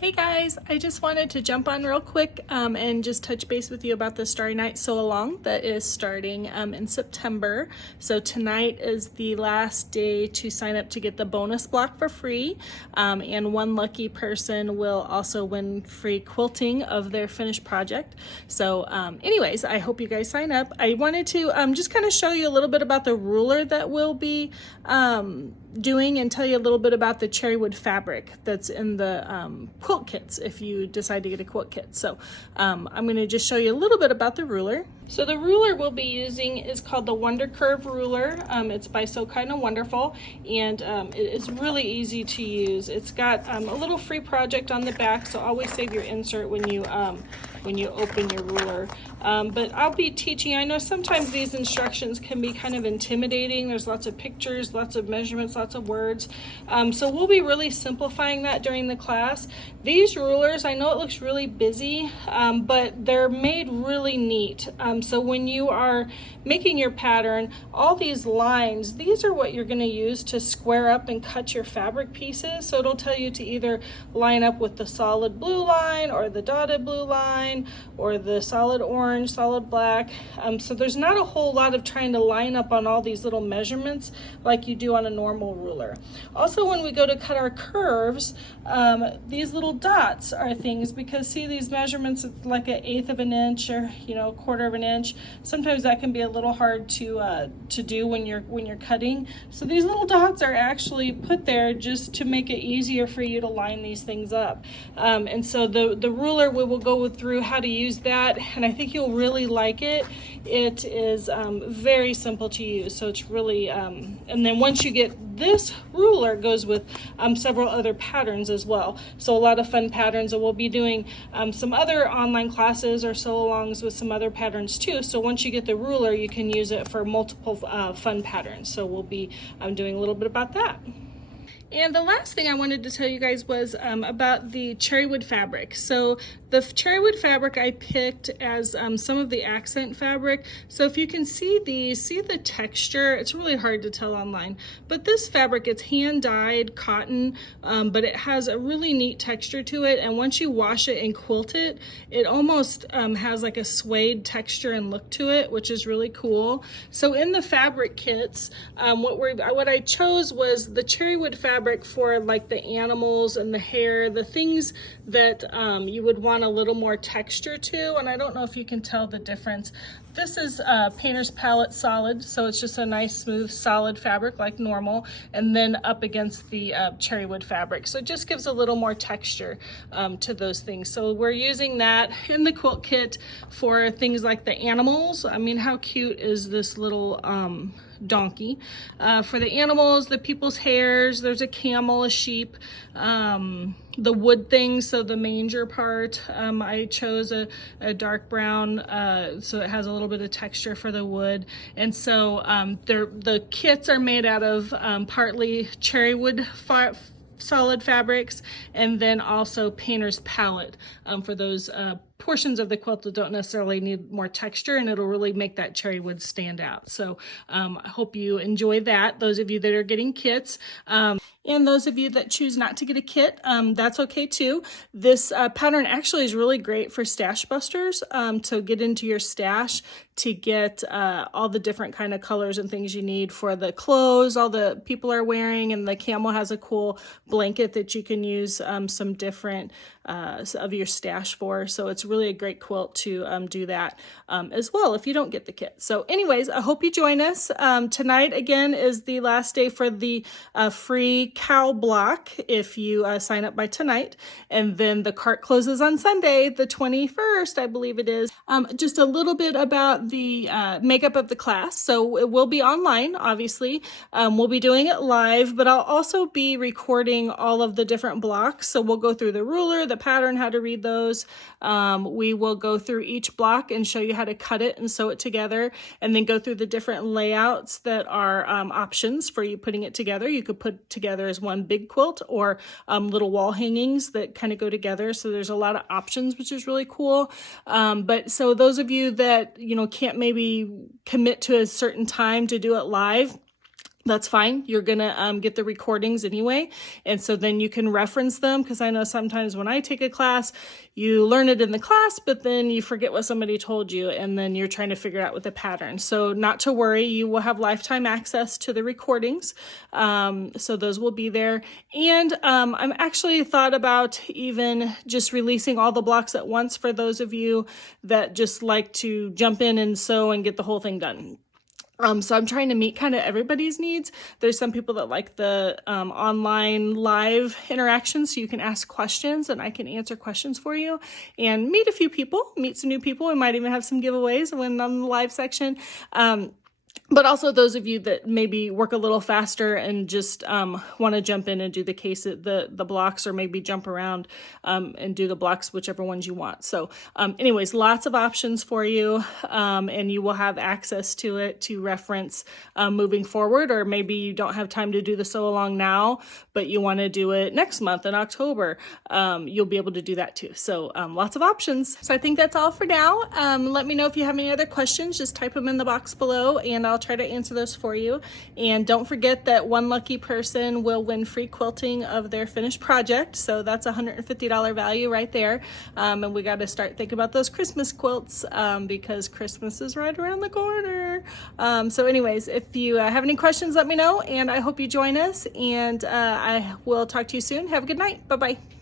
Hey guys, I just wanted to jump on real quick and just touch base with you about the Starry Night Sew Along that is starting in September. So tonight is the last day to sign up to get the bonus block for free, and one lucky person will also win free quilting of their finished project. So anyways, I hope you guys sign up. I wanted to just kind of show you a little bit about the ruler that we'll be doing and tell you a little bit about the cherry wood fabric that's in the quilt kits if you decide to get a quilt kit. So I'm going to just show you a little bit about the ruler. So the ruler we'll be using is called the Wonder Curve ruler. It's by So Kind of Wonderful, and it is really easy to use. It's got a little free project on the back, so always save your insert when you open your ruler. But I'll be teaching. I know sometimes these instructions can be kind of intimidating. There's lots of pictures, lots of measurements, lots of words. So we'll be really simplifying that during the class. These rulers, I know it looks really busy, but they're made really neat. So when you are making your pattern, all these lines, these are what you're going to use to square up and cut your fabric pieces. So it'll tell you to either line up with the solid blue line or the dotted blue line or the solid orange, solid black. So there's not a whole lot of trying to line up on all these little measurements like you do on a normal ruler. Also, when we go to cut our curves, these little dots are things, because see these measurements, it's like 1/8 of an inch or 1/4 of an inch. Sometimes that can be a little hard to do when you're cutting. So these little dots are actually put there just to make it easier for you to line these things up. And so the ruler, we will go through how to use that, and I think you'll really like it. It is very simple to use, so it's really and then once you get this ruler, goes with several other patterns as well. So a lot of fun patterns, and we'll be doing some other online classes or sew-alongs with some other patterns too. So once you get the ruler, you can use it for multiple fun patterns. So we'll be doing a little bit about that. And the last thing I wanted to tell you guys was about the cherry wood fabric. So the cherry wood fabric I picked as some of the accent fabric. So if you can see the texture, it's really hard to tell online. But this fabric, it's hand dyed cotton, but it has a really neat texture to it. And once you wash it and quilt it, it almost has like a suede texture and look to it, which is really cool. So in the fabric kits, what I chose was the cherry wood fabric for like the animals and the hair, the things that you would want a little more texture to. And I don't know if you can tell the difference. This is Painter's Palette Solid, so it's just a nice smooth solid fabric like normal, and then up against the cherry wood fabric, so it just gives a little more texture to those things. So we're using that in the quilt kit for things like the animals. I mean, how cute is this little donkey? For the animals, the people's hairs, there's a camel, a sheep, the wood things, so the manger part, I chose a dark brown, so it has a little bit of texture for the wood. And so the kits are made out of partly cherry wood solid fabrics, and then also Painter's Palette for those portions of the quilt that don't necessarily need more texture, and it'll really make that cherry wood stand out. So I hope you enjoy that, those of you that are getting kits. And those of you that choose not to get a kit, that's okay too. This pattern actually is really great for stash busters, to get into your stash to get all the different kind of colors and things you need for the clothes all the people are wearing. And the camel has a cool blanket that you can use some different of your stash for. So it's really a great quilt to do that as well if you don't get the kit. So anyways, I hope you join us. Tonight again is the last day for the free cow block if you sign up by tonight, and then the cart closes on Sunday the 21st, I believe it is. Just a little bit about the makeup of the class. So it will be online, obviously. We'll be doing it live, but I'll also be recording all of the different blocks. So we'll go through the ruler, the pattern, how to read those. We will go through each block and show you how to cut it and sew it together, and then go through the different layouts that are options for you putting it together. You could put together as one big quilt, or little wall hangings that kind of go together. So there's a lot of options, which is really cool. But so those of you that, can't maybe commit to a certain time to do it live, that's fine. You're gonna get the recordings anyway. And so then you can reference them, because I know sometimes when I take a class, you learn it in the class, but then you forget what somebody told you, and then you're trying to figure out what the pattern. So not to worry, you will have lifetime access to the recordings. So those will be there. And I'm actually thought about even just releasing all the blocks at once for those of you that just like to jump in and sew and get the whole thing done. So I'm trying to meet kind of everybody's needs. There's some people that like the online live interaction, so you can ask questions and I can answer questions for you and meet a few people, meet some new people. We might even have some giveaways when on the live section. But also those of you that maybe work a little faster and just want to jump in and do the blocks, or maybe jump around and do the blocks, whichever ones you want. So anyways, lots of options for you, and you will have access to it to reference moving forward, or maybe you don't have time to do the sew along now, but you want to do it next month in October. You'll be able to do that too. So lots of options. So I think that's all for now. Let me know if you have any other questions. Just type them in the box below and I'll try to answer those for you. And don't forget that one lucky person will win free quilting of their finished project. So that's a $150 value right there. And we got to start thinking about those Christmas quilts because Christmas is right around the corner. So anyways, if you have any questions, let me know, and I hope you join us, and I will talk to you soon. Have a good night. Bye-bye.